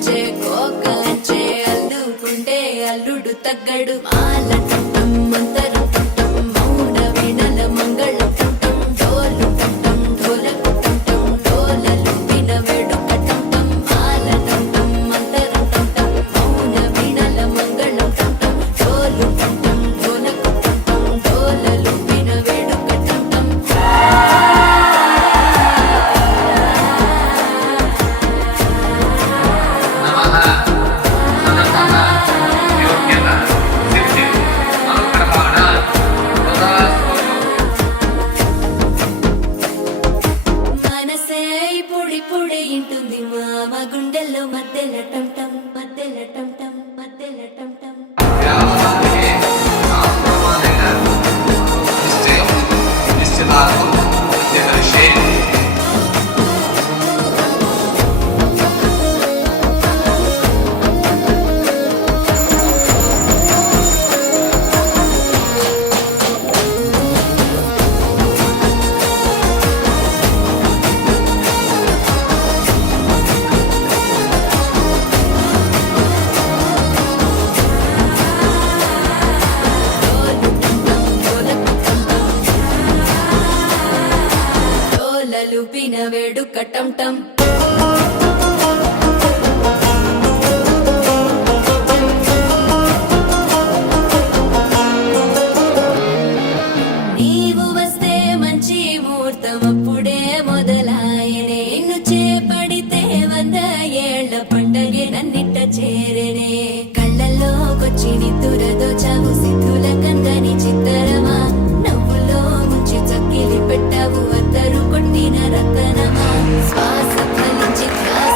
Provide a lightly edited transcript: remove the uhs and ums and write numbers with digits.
కంచే కోకంచే అల్లుకుంటే అల్లుడు తగ్గడు మాల టం మంతర టం మౌన వినల మంగళ టం డోలు టం ఢోలకు టం డోలలు విన వేడుక టం మాల టం మంతర టం మౌన వినల మంగళ టం డోలు టం ఢోలకు టం డోలలు విన వేడుక టం మనసే పొడి పొడి ఇంటుంది మామ గుండెల్లో మధ్యల టం టం మధ్యల టం టం మధ్యల టం టం డోలలు విన వేడుక టం టం నీవు వస్తే మంచి ముహూర్తం అప్పుడే మొదలాయనే నిన్ను చేపడితే 100 ఏళ్ల పండగే నన్నిట్ట చేరనే కళ్ళల్లోకొచ్చి నిద్దురదోచావు సిద్ధుల కందని చిత్తరమా నవ్వులో ముంచి చక్కిలి పెట్టావు అద్దరు కొట్టిన రతనమా శ్వాస ఫలించి